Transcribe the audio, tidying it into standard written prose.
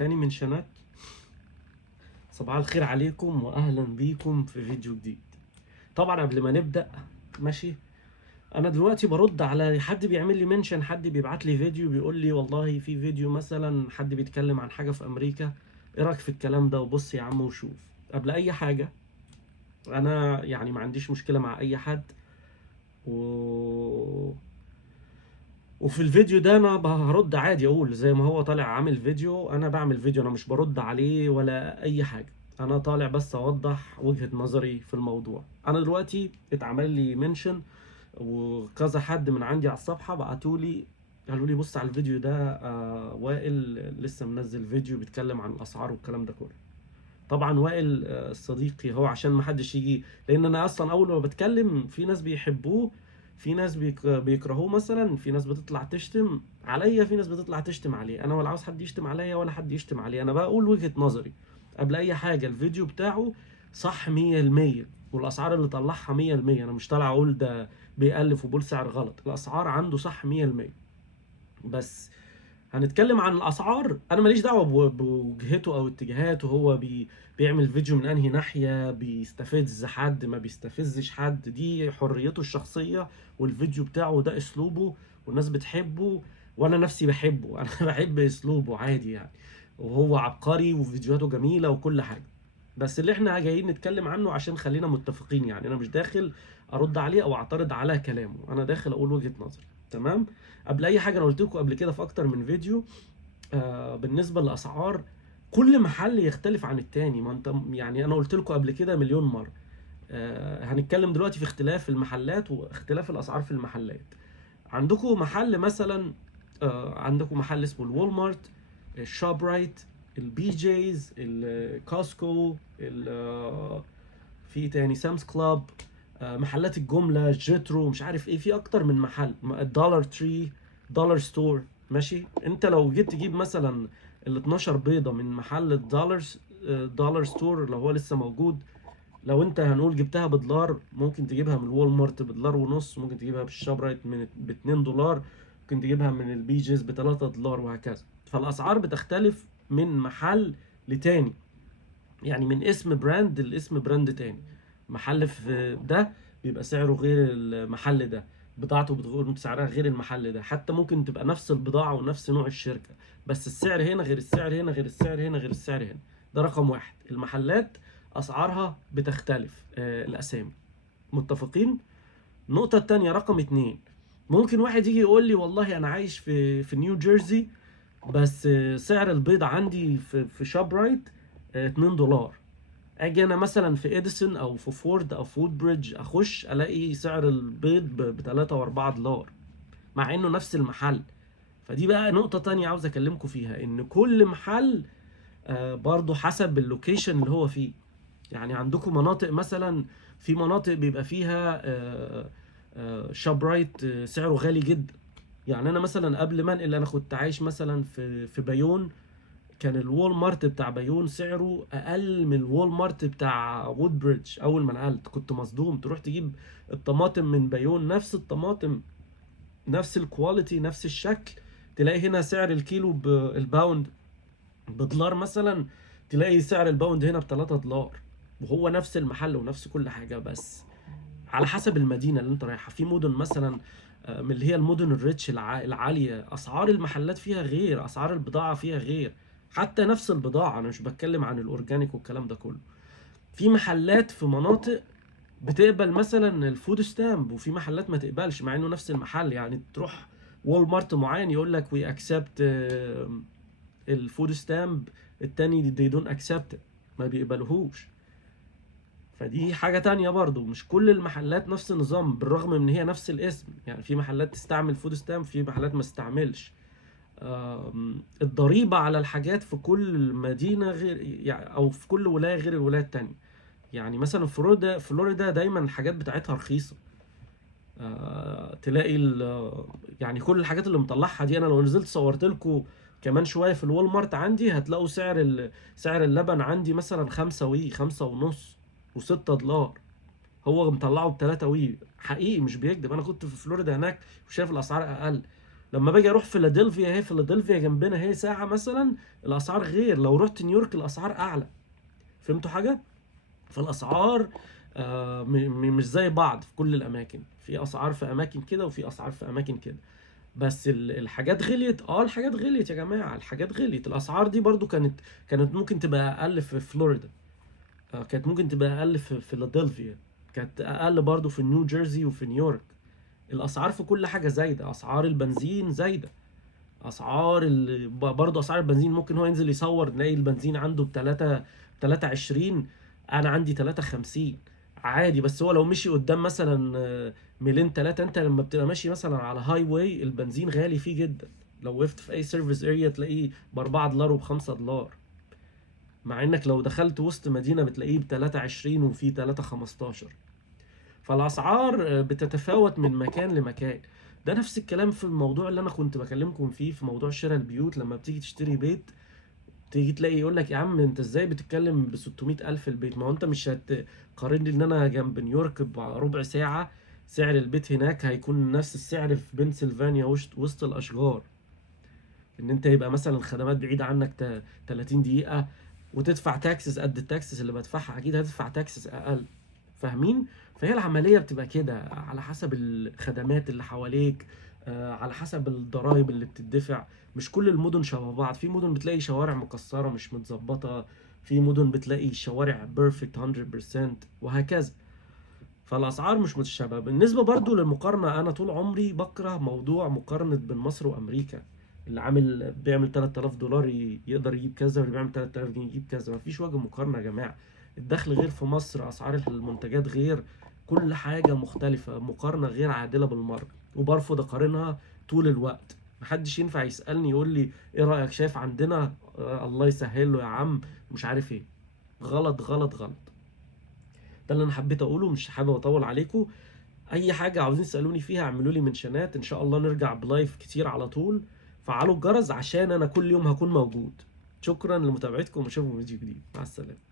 تاني منشنات. صباح الخير عليكم واهلا بيكم في فيديو جديد. طبعا قبل ما نبدأ، ماشي، انا دلوقتي برد على حد بيعمل لي منشن، حد بيبعت لي فيديو بيقول لي والله في فيديو مثلا حد بيتكلم عن حاجة في امريكا، ايه رأيك في الكلام ده؟ وبص يا عم وشوف. قبل اي حاجة، انا يعني ما عنديش مشكلة مع اي حد و... وفي الفيديو ده انا هرد عادي، اقول زي ما هو طالع عامل فيديو، انا بعمل فيديو، انا مش برد عليه ولا اي حاجة، انا طالع بس اوضح وجهة نظري في الموضوع. انا دلوقتي اتعمل لي منشن وكذا حد من عندي على الصفحة بعتوا لي، قالوا لي بص على الفيديو ده، وائل لسه منزل فيديو بيتكلم عن الاسعار والكلام ده كله. طبعا وائل صديقي، هو عشان ما حدش يجي، لان انا اصلا اول ما بتكلم في ناس بيحبوه، في ناس بيكرهوه، مثلا في ناس بتطلع تشتم عليا، في ناس بتطلع تشتم عليه، انا ولا عاوز حد يشتم عليا ولا حد يشتم عليه، انا بقول وجهة نظري. قبل اي حاجة الفيديو بتاعه صح 100%، والاسعار اللي طلعها 100%، انا مش طالع اقول ده بيألف وبقول سعر غلط، الاسعار عنده صح 100%. بس هنتكلم عن الاسعار، انا ماليش دعوه بوجهته او اتجاهاته، هو بيعمل فيديو من انهي ناحيه، بيستفز حد ما بيستفزش حد، دي حريته الشخصيه، والفيديو بتاعه ده اسلوبه والناس بتحبه، وانا نفسي بحبه انا بحب اسلوبه عادي يعني، وهو عبقري وفيديوهاته جميله وكل حاجه. بس اللي احنا جايين نتكلم عنه عشان خلينا متفقين، يعني انا مش داخل ارد عليه او اعترض على كلامه، انا داخل اقول وجهة نظري. تمام. قبل اي حاجه، انا قلت لكم قبل كده في اكتر من فيديو، بالنسبه للاسعار كل محل يختلف عن التاني، ما انت يعني انا قلت لكم قبل كده مليون مره. هنتكلم دلوقتي في اختلاف المحلات واختلاف الاسعار في المحلات. عندكم محل مثلا، عندكم محل اسمه الوول مارت، الشوب رايت، البي جيز، الكاسكو، في تاني سامس كلاب، محلات الجملة، جيترو، مش عارف ايه، في اكتر من محل، الدولار تري، دولار ستور. ماشي، انت لو جيت تجيب مثلا ال 12 بيضة من محل الدولار، دولار ستور لو هو لسه موجود، لو انت هنقول جبتها بدولار، ممكن تجيبها من الوول مارت بدولار ونص، ممكن تجيبها بالشاب رايت ب 2 دولار، ممكن تجيبها من البي جيز ب 3 دولار، وهكذا. فالاسعار بتختلف من محل لتاني، يعني من اسم براند لاسم براند تاني. محل في ده بيبقى سعره غير المحل ده، بضاعته بتكون سعرها غير المحل ده، حتى ممكن تبقى نفس البضاعة ونفس نوع الشركة، بس السعر هنا غير السعر هنا غير السعر هنا غير السعر هنا. ده رقم واحد، المحلات أسعارها بتختلف، الأسامي. متفقين؟ النقطة التانية، رقم اتنين، ممكن واحد يجي يقول لي والله أنا عايش في نيو جيرسي، بس سعر البيض عندي في شاب رايت 2 دولار. اجي انا مثلا في اديسون او في فورد او في وود بريدج، اخش الاقي سعر البيض ب 3 و4 دولار، مع انه نفس المحل. فدي بقى نقطة تانية عاوز اكلمكم فيها، ان كل محل برضو حسب اللوكيشن اللي هو فيه. يعني عندكم مناطق مثلا، في مناطق بيبقى فيها شاب رايت سعره غالي جدا. يعني انا مثلا قبل ما انقل، انا كنت عايش مثلا في بيون، كان الوول مارت بتاع بيون سعره اقل من الوول مارت بتاع وود بريدج. اول ما نقلت كنت مصدوم، تروح تجيب الطماطم من بيون، نفس الطماطم، نفس الكواليتي، نفس الشكل، تلاقي هنا سعر الكيلو بالباوند بدولار مثلا، تلاقي سعر الباوند هنا ب 3 دولار، وهو نفس المحل ونفس كل حاجة. بس على حسب المدينة اللي انت رايحها، في مدن مثلا من اللي هي المدن الريتش العالية، اسعار المحلات فيها غير، اسعار البضاعة فيها غير، حتى نفس البضاعة، انا مش بتكلم عن الاورجانيك والكلام ده كله. في محلات في مناطق بتقبل مثلا الفود ستامب، وفي محلات ما تقبلش مع انه نفس المحل. يعني تروح وول مارت معين يقول لك وي اكسبت الفود ستامب، التاني they don't accept it، ما بيقبلوهوش. فدي حاجة تانية برضو، مش كل المحلات نفس النظام، بالرغم من هي نفس الاسم، يعني في محلات تستعمل فود ستامب، في محلات ما تستعملش. الضريبة على الحاجات في كل مدينة غير، يعني أو في كل ولاية غير الولاية التانية. يعني مثلا فلوريدا دايما الحاجات بتاعتها رخيصة. تلاقي يعني كل الحاجات اللي مطلعها دي، أنا لو نزلت صورت لكم كمان شوية في الوول مارت عندي، هتلاقوا سعر اللبن عندي مثلا 5 خمسة ونص و6 دولار، هو مطلعه ب3 وي، حقيقي مش بيكذب، انا كنت في فلوريدا هناك وشايف الاسعار اقل. لما باجي اروح فيلادلفيا، هي فيلادلفيا جنبنا، هي ساعة مثلا، الاسعار غير. لو رحت نيويورك الاسعار اعلى. فهمتوا حاجة؟ فالاسعار مش زي بعض في كل الاماكن، في اسعار في اماكن كده وفي اسعار في اماكن كده. بس الحاجات غليت، الحاجات غليت يا جماعة، الحاجات غليت. الاسعار دي برضو كانت ممكن تبقى اقل في فلوريدا، كانت ممكن تبقى اقل في فيلادلفيا، كانت اقل برضو في نيو جيرسي وفي نيويورك. الاسعار في كل حاجة زايدة، اسعار البنزين زايدة، برضه اسعار البنزين. ممكن هو ينزل يصور نلاقي البنزين عنده بتلاتة 20، انا عندي 53 عادي. بس هو لو مشي قدام مثلا ميلين تلاتة، انت لما بتبقى ماشي مثلا على هاي واي البنزين غالي فيه جدا. لو وقفت في اي سيرفيس اريا تلاقيه ب4 دولار وب5 دولار، مع انك لو دخلت وسط مدينة بتلاقيه ب23 وفي 3.15. فالاسعار بتتفاوت من مكان لمكان. ده نفس الكلام في الموضوع اللي انا كنت بكلمكم فيه، في موضوع شراء البيوت. لما بتيجي تشتري بيت، تيجي تلاقي يقول لك يا عم انت ازاي بتتكلم ب 600 الف البيت؟ ما هو انت مش هتقارن لي ان انا جنب نيويورك بربع ساعة سعر البيت هناك هيكون نفس السعر في بنسلفانيا وسط الاشجار. ان انت يبقى مثلا الخدمات بعيدة عنك 30 دقيقة، وتدفع تاكسس قد التاكسس اللي بدفعها، اكيد هتدفع تاكسس اقل. فاهمين؟ فهي العملية بتبقى كده على حسب الخدمات اللي حواليك، على حسب الضرائب اللي بتدفع. مش كل المدن شبه بعض، في مدن بتلاقي شوارع مكسرة مش متظبطة، في مدن بتلاقي شوارع بيرفكت 100%، وهكذا. فالأسعار مش متشابهة. بالنسبة برضو للمقارنة، أنا طول عمري بكره موضوع مقارنة بين مصر وأمريكا. اللي بيعمل 3000 دولار يقدر يجيب كذا، واللي بيعمل 3000 جنيه يجيب كذا. مفيش وجه مقارنة يا جماعة. الدخل غير في مصر، أسعار المنتجات غير، كل حاجة مختلفة، مقارنة غير عادلة بالمرة. وبرفض أقارنها طول الوقت. محدش ينفع يسألني يقول لي إيه رأيك، شايف عندنا الله يسهل له يا عم مش عارف إيه. غلط غلط غلط. ده اللي انا حبيت اقوله، مش حابب اطول عليكم. اي حاجه عاوزين تسالوني فيها اعملوا لي منشنات، ان شاء الله نرجع بلايف كتير على طول. فعلوا الجرس عشان انا كل يوم هكون موجود. شكرا لمتابعتكم، واشوفكم في فيديو جديد. مع السلامه.